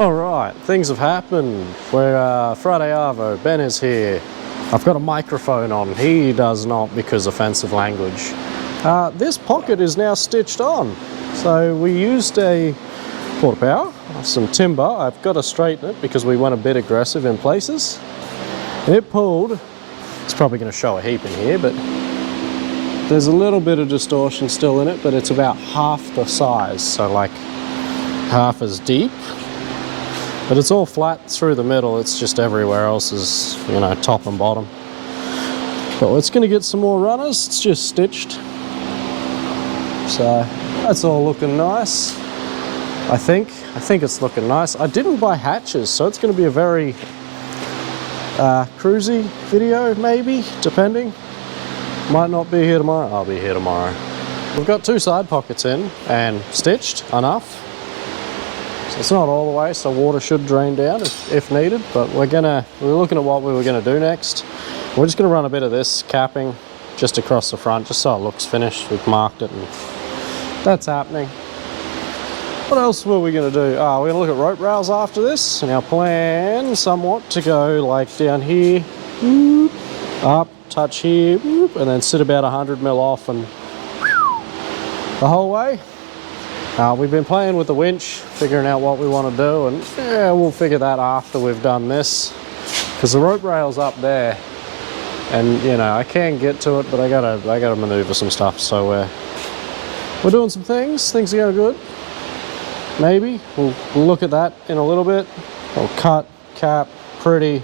Alright, things have happened. We're Friday Arvo, Ben is here. I've got a microphone on, he does not because offensive language. This pocket is now stitched on. So we used a quarter power, some timber. I've got to straighten it because we went a bit aggressive in places. It pulled, it's probably going to show a heap in here, but there's a little bit of distortion still in it, but it's about half the size, so like half as deep. But it's all flat through the middle, it's just everywhere else is, you know, top and bottom. But it's going to get some more runners, it's just stitched. So that's all looking nice, I think. I think it's looking nice. I didn't buy hatches, so it's going to be a very cruisy video, maybe, depending. Might not be here tomorrow, I'll be here tomorrow. We've got two side pockets in and stitched enough. So it's not all the way, so water should drain down if needed, but we're looking at what we were gonna do next. We're just gonna run a bit of this capping just across the front, just so it looks finished. We've marked it and that's happening. What else were we gonna do? We're gonna look at rope rails after this, and our plan somewhat to go like down here, up, touch here, and then sit about 100 mil off and the whole way. We've been playing with the winch, figuring out what we want to do, and yeah, we'll figure that after we've done this, because the rope rail's up there, and you know I can get to it, but I gotta maneuver some stuff. So we're doing some things. Things are going good. Maybe we'll look at that in a little bit. We'll cut, cap, pretty,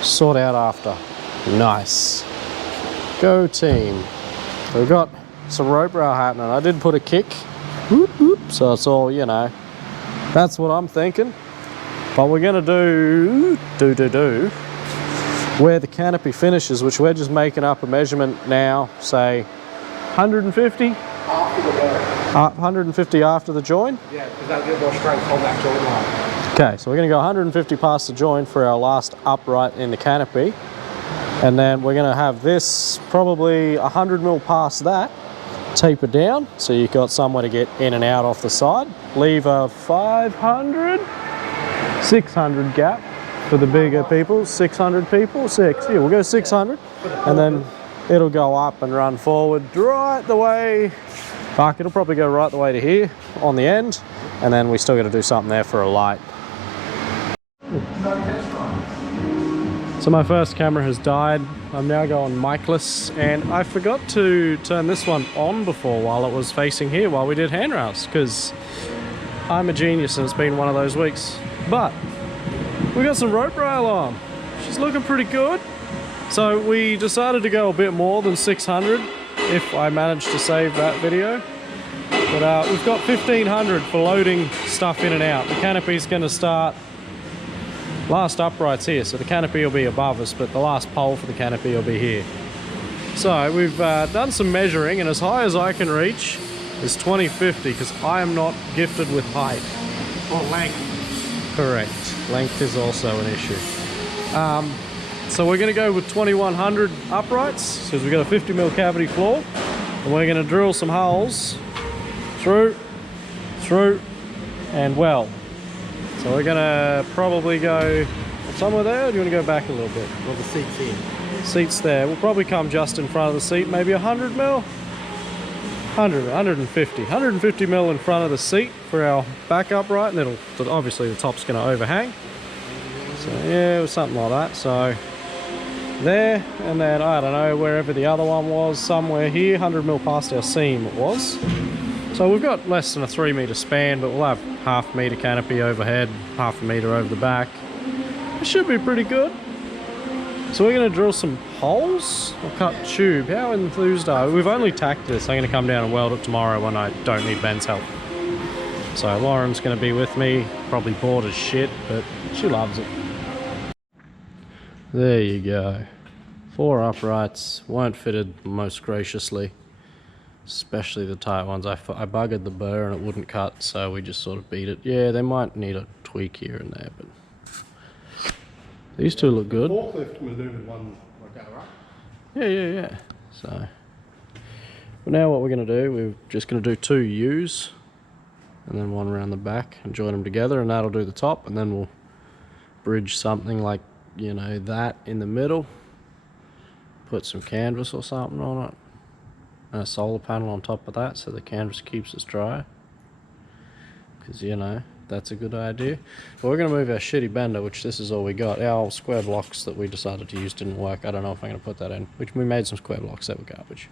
sort out after. Nice. Go team. We've got some rope rail happening. I did put a kick. Whoop, whoop. So it's all, you know, that's what I'm thinking. But we're gonna do where the canopy finishes, which we're just making up a measurement now, say 150? After the join. 150 after the join? Yeah, because that'll get more strength on that join line. Okay, so we're gonna go 150 past the join for our last upright in the canopy. And then we're gonna have this probably 100 mil past that, taper down, so you've got somewhere to get in and out off the side. Leave a 500, 600 gap for the bigger people, 600 people, yeah, we'll go 600. And then it'll go up and run forward right the way, fuck, it'll probably go right the way to here on the end. And then we still gotta do something there for a light. So my first camera has died. I'm now going micless, and I forgot to turn this one on before while it was facing here while we did handrails, because I'm a genius and it's been one of those weeks. But we got some rope rail on. She's looking pretty good. So we decided to go a bit more than 600 if I manage to save that video. But we've got 1500 for loading stuff in and out. The canopy's gonna start last upright's here, so the canopy will be above us, but the last pole for the canopy will be here. So we've done some measuring, and as high as I can reach is 2050, because I am not gifted with height. Or length. Correct. Length is also an issue. So we're going to go with 2100 uprights, because we've got a 50 mil cavity floor, and we're going to drill some holes through, and well. So we're gonna probably go somewhere there, or do you want to go back a little bit? Well, the seat's here. Seat's there. We'll probably come just in front of the seat, maybe 100 mil? 150 mil in front of the seat for our back upright, and obviously the top's gonna overhang. So yeah, it was something like that. So there, and then I don't know, wherever the other one was, somewhere here, 100 mil past our seam it was. So we've got less than a 3 meter span, but we'll have half a meter canopy overhead, half a meter over the back. It should be pretty good. So we're going to drill some holes or cut tube. How enthused are we? We've only tacked this. I'm going to come down and weld it tomorrow when I don't need Ben's help. So Lauren's going to be with me, probably bored as shit, but she loves it. There you go. 4 uprights, weren't fitted most graciously. Especially the tight ones. I buggered the burr and it wouldn't cut, so we just sort of beat it. Yeah, they might need a tweak here and there, but these two look good. Forklift maneuvered one like that, right? Yeah. So, but now what we're going to do, we're just going to do 2 U's and then one around the back and join them together, and that'll do the top, and then we'll bridge something like, you know, that in the middle, put some canvas or something on it, and a solar panel on top of that so the canvas keeps us dry, because, you know, that's a good idea. But we're going to move our shitty bender, which this is all we got. Our old square blocks that we decided to use didn't work. I don't know if I'm going to put that in, which we made some square blocks that were garbage.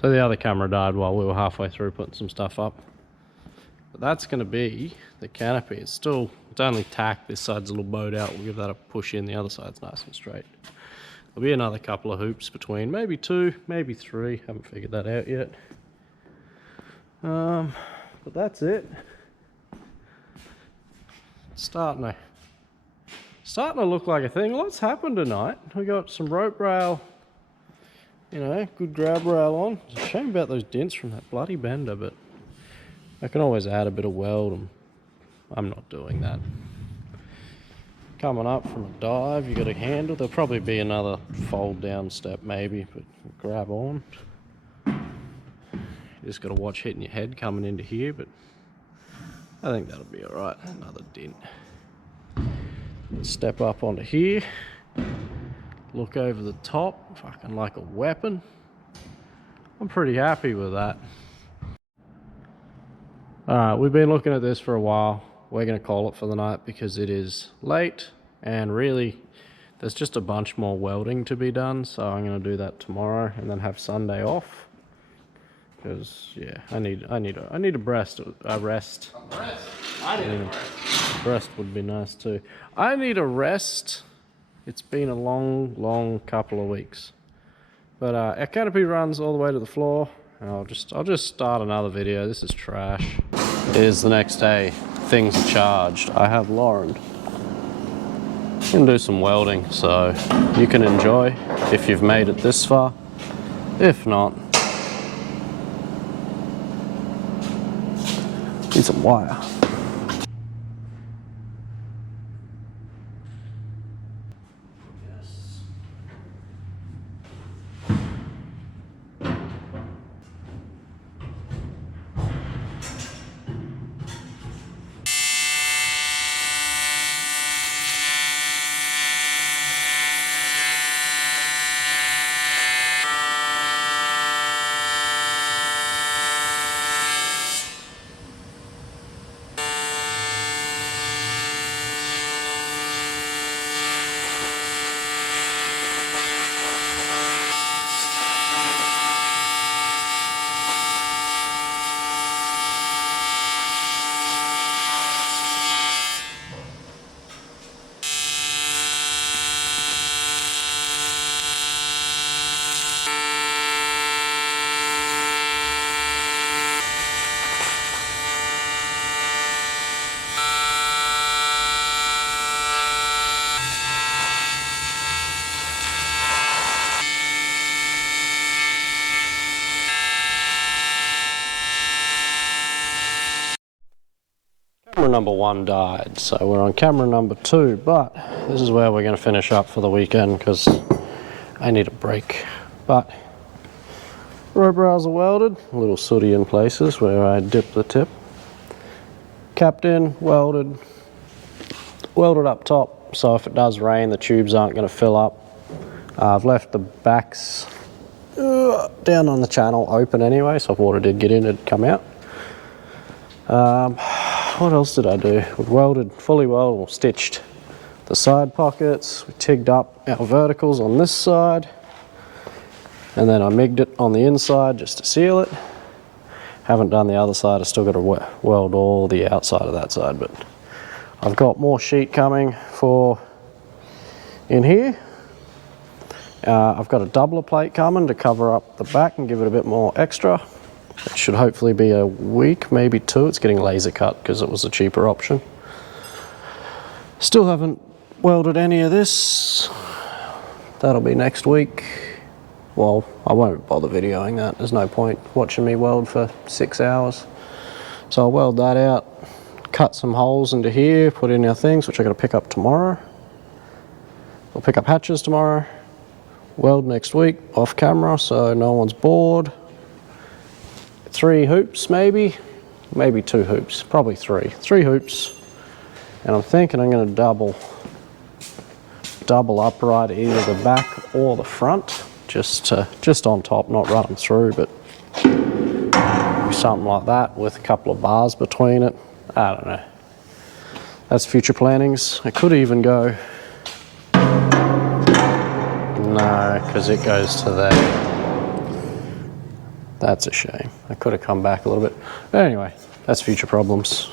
So the other camera died while we were halfway through putting some stuff up. But that's going to be the canopy. It's only tacked. This side's a little bowed out. We'll give that a push in. The other side's nice and straight. There'll be another couple of hoops between, maybe 2, maybe 3. Haven't figured that out yet. But that's it. It's starting to look like a thing. Lots happened tonight. We got some rope rail, you know, good grab rail on. It's a shame about those dents from that bloody bender, but I can always add a bit of weld, and I'm not doing that. Coming up from a dive, you got a handle. There'll probably be another fold down step maybe, but grab on. You just got to watch hitting your head coming into here, but I think that'll be all right. Another dent. Step up onto here. Look over the top, fucking like a weapon. I'm pretty happy with that. Alright, we've been looking at this for a while. We're going to call it for the night because it is late, and really there's just a bunch more welding to be done, so I'm going to do that tomorrow and then have Sunday off. Because yeah, I need a rest. I need a rest. Rest would be nice too. I need a rest. It's been a long couple of weeks. But our canopy runs all the way to the floor. And I'll just start another video. This is trash. It is the next day. Things are charged. I have Lauren. Can do some welding, so you can enjoy if you've made it this far. If not, need some wire. Camera number 1 died, so we're on camera number 2, but this is where we're going to finish up for the weekend because I need a break. But rope rails are welded, a little sooty in places where I dip the tip. Capped in, welded up top, so if it does rain the tubes aren't going to fill up. I've left the backs down on the channel open anyway, so if water did get in it'd come out. What else did I do? We fully welded or stitched the side pockets. We tigged up our verticals on this side. And then I MIG'd it on the inside just to seal it. Haven't done the other side. I've still got to weld all the outside of that side. But I've got more sheet coming for in here. I've got a doubler plate coming to cover up the back and give it a bit more extra. It should hopefully be a week, maybe 2. It's getting laser cut because it was a cheaper option. Still haven't welded any of this. That'll be next week. Well, I won't bother videoing that. There's no point watching me weld for 6 hours. So I'll weld that out, cut some holes into here, put in our things, which I gotta pick up tomorrow. We'll pick up hatches tomorrow. Weld next week, off camera, so no one's bored. 3 hoops, maybe 2 hoops, probably 3. 3 hoops, and I'm thinking I'm going to double upright either the back or the front, just on top, not running through, but something like that with a couple of bars between it. I don't know. That's future plannings. I could even go. No, because it goes to there. That's a shame. I could have come back a little bit. But anyway, that's future problems.